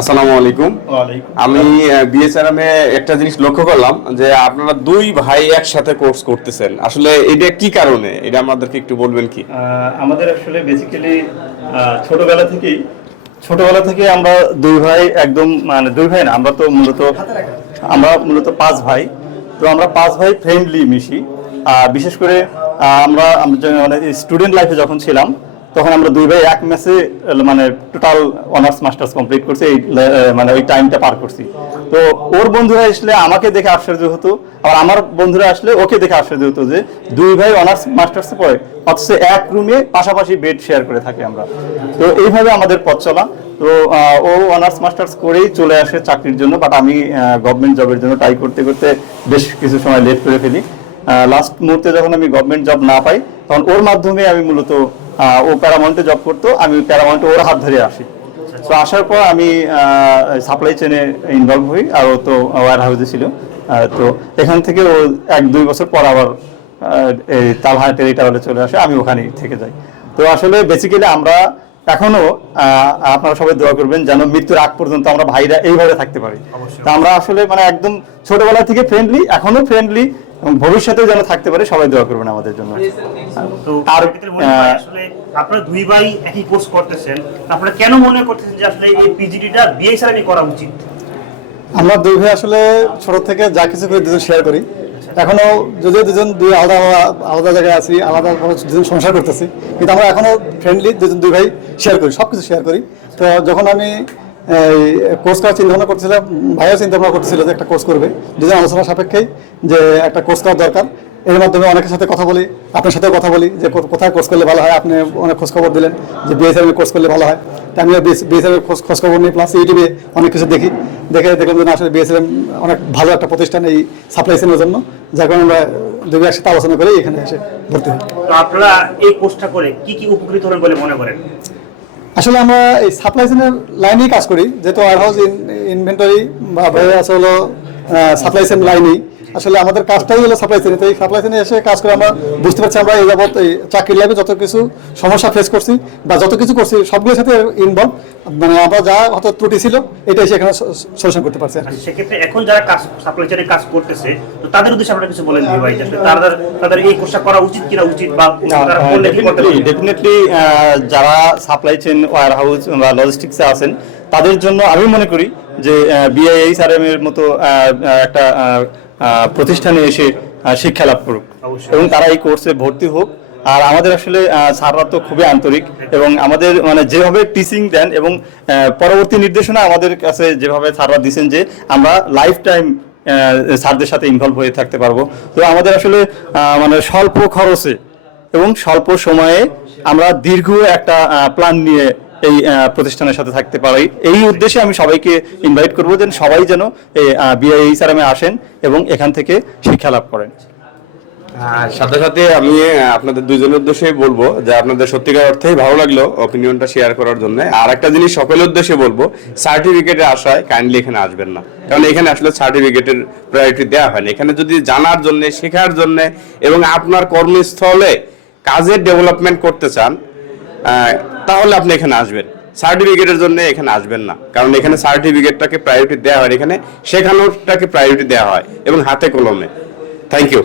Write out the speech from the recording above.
আসসালামু আলাইকুম। আমি বিএসআরএম এ একটা জিনিস লক্ষ্য করলাম যে আপনারা দুই ভাই একসাথে কোর্স করতেছেন, আসলে এটা কি কারণে, এটা আমাদেরকে একটু বলবেন কি? আমাদের আসলে বেসিক্যালি ছোটবেলা থেকে আমরা দুই ভাই একদম মানে দুই ভাই না, আমরা মূলত পাঁচ ভাই। তো আমরা পাঁচ ভাই ফ্রেন্ডলি মিশি। বিশেষ করে আমরা স্টুডেন্ট লাইফে যখন ছিলাম তখন আমরা দুই ভাই এক ম্যাচে মানে টোটাল অনার্স মাস্টার্স কমপ্লিট করছি, মানে ওই টাইমটা পার করছি। তো ওর বন্ধুরা আসলে আমাকে দেখে আশ্চর্য হতো, আর আমার বন্ধুরা আসলে ওকে দেখে আশ্চর্য হতো যে দুই ভাই অনার্স মাস্টার্সে পড়ে অথচ এক রুমে পাশাপাশি বেড শেয়ার করে থাকি আমরা। তো এইভাবে আমাদের পথ চলা। তো ও অনার্স মাস্টার্স করেই চলে আসে চাকরির জন্য, বাট আমি গভর্নমেন্ট জবের জন্য ট্রাই করতে করতে বেশ কিছু সময় লেট করে ফেলি। লাস্ট মুহূর্তে যখন আমি গভর্নমেন্ট জব না পাই তখন ওর মাধ্যমে আমি মূলত ও প্যারামাউন্টে জব করতো, আমি প্যারামাউন্টে ওর হাত ধরে আসি। তো আসার পর আমি সাপ্লাই চেনে ইনভলভ হই, আর ও তো ওয়ার হাউসে ছিল। তো এখান থেকে ও 1-2 বছর পর আবার তালহা টেরিটাওয়ারে চলে আসে, আমি ওখানেই থেকে যাই। তো আসলে বেসিক্যালি আমরা এখনো আপনারা সবাই দোয়া করবেন যেন মৃত্যুর আগ পর্যন্ত আমরা ভাইরা এইভাবে থাকতে পারি। তা আমরা আসলে মানে একদম ছোটবেলা থেকে ফ্রেন্ডলি, এখনো ফ্রেন্ডলি, এবং ভবিষ্যতেও যেন থাকতে পারে, সবাই দোয়া করবেন আমাদের জন্য। আর আসলে আপনারা দুই ভাই একই কোর্স করতেছেন, আপনারা কেন মনে করতেছেন যে আসলে এই পিজিডিটা বিএসআরএম করা উচিত? আমরা দুই ভাই আসলে ছোট থেকে যা কিছু করে দুজন শেয়ার করি। এখনো যদিও দুই আলাদা আলাদা জায়গায় আছি, আলাদা দুজন সংসার করতেছি, কিন্তু আমরা এখনো ফ্রেন্ডলি দুই ভাই শেয়ার করি, সবকিছু শেয়ার করি। তো যখন আমি কোর্স করার চিন্তা ভাবনা করছিলাম, ভাইও চিন্তা ভাবনা করতেছিল যে একটা কোর্স করবে, দুজন আলোচনা সাপেক্ষেই যে একটা কোর্স করার দরকার। এর মাধ্যমে অনেকের সাথে কথা বলি, আপনার সাথেও কথা বলি যে কোথায় কোর্স করলে ভালো হয়। আপনি অনেক খোঁজখবর দিলেন যে বিএসআরএম কোর্স করলে ভালো হয়, তাই আমিও বিএসআরএম খোঁজখবর নিই, প্লাস ইউটিউবে অনেক কিছু দেখলাম যে আসলে বিএসআরএম অনেক ভালো একটা প্রতিষ্ঠান এই সাপ্লাই চেনের জন্য, যার কারণে আমরা দুই একসাথে আলোচনা করে এখানে এসে ভর্তি হই। তো আপনারা এই কোর্সটা করে কি কি উপকৃত হবেন বলে মনে করেন? আসলে আমরা এই সাপ্লাই চেনের লাইনেই কাজ করি, যেহেতু ওয়ারহাউস ইনভেন্টরি বা আছে হলো সাপ্লাই চেন লাইনেই। আসলে আমাদের কাজটাই হলো সাপ্লাই চেনে। তো এই সাপ্লাই চেনে এসে কাজ করে আমরা বুঝতে পারছি আমরা এই যাবত এই চাকরির লাইফে যত কিছু সমস্যা ফেস করছি বা যত কিছু করছি সবগুলোর সাথে ইনভলভ, মানে আমরা যা হয়তো ত্রুটি ছিল এটাই এখানে সলিউশন করতে পারছি। সেক্ষেত্রে এখন যারা কাজ সাপ্লাই চেনে কাজ করতেছে, তো তাদের উদ্দেশ্যে আপনারা কিছু বলেন ভাই, আসলে তাদের এই কোর্সটা করা উচিত কিনা, উচিত বা ডেফিনেটলি যারা সাপ্লাই চেন ওয়্যার হাউস বা লজিস্টিক্সে আছেন তাদের জন্য আমি মনে করি যে বিআইএসআরএম এর মতো একটা প্রতিষ্ঠানে এসে শিক্ষা লাভ করুক এবং তারা এই কোর্সে ভর্তি হোক। আর আমাদের আসলে স্যাররা তো খুবই আন্তরিক এবং আমাদের মানে যেভাবে টিচিং দেন এবং পরবর্তী নির্দেশনা আমাদের কাছে যেভাবে স্যাররা দিচ্ছেন যে আমরা লাইফ টাইম স্যারদের সাথে ইনভলভ হয়ে থাকতে পারবো। তো আমাদের আসলে মানে স্বল্প খরচে এবং স্বল্প সময়ে আমরা দীর্ঘ একটা প্ল্যান নিয়ে এই প্রতিষ্ঠানের সাথে থাকতে পারি। এই উদ্দেশ্যে আমি সবাইকে ইনভাইট করবো যেন সবাই যেন এই বিআইএসআরএম এ আসেন এবং এখান থেকে শিক্ষা লাভ করেন। সাথে সাথে আমি আপনাদের দুইজনের উদ্দেশ্যে বলবো যে আপনাদের সত্যিকার অর্থেই ভালো লাগলো অপিনিয়নটা শেয়ার করার জন্য। আর একটা জিনিস সকলের উদ্দেশ্যে বলবো, সার্টিফিকেটের আশায় কাইন্ডলি এখানে আসবেন না, কারণ এখানে আসলে সার্টিফিকেটের প্রায়োরিটি দেওয়া হয় না। এখানে যদি জানার জন্য, শেখার জন্য এবং আপনার কর্মস্থলে কাজের ডেভেলপমেন্ট করতে চান তাহলে আপনি এখানে আসবেন। সার্টিফিকেটের জন্য এখানে আসবেন না, কারণ এখানে সার্টিফিকেটটাকে প্রায়োরিটি দেওয়া হয়, এখানে শেখানোরটাকে প্রায়োরিটি দেওয়া হয় এবং হাতে কলমে। Thank you.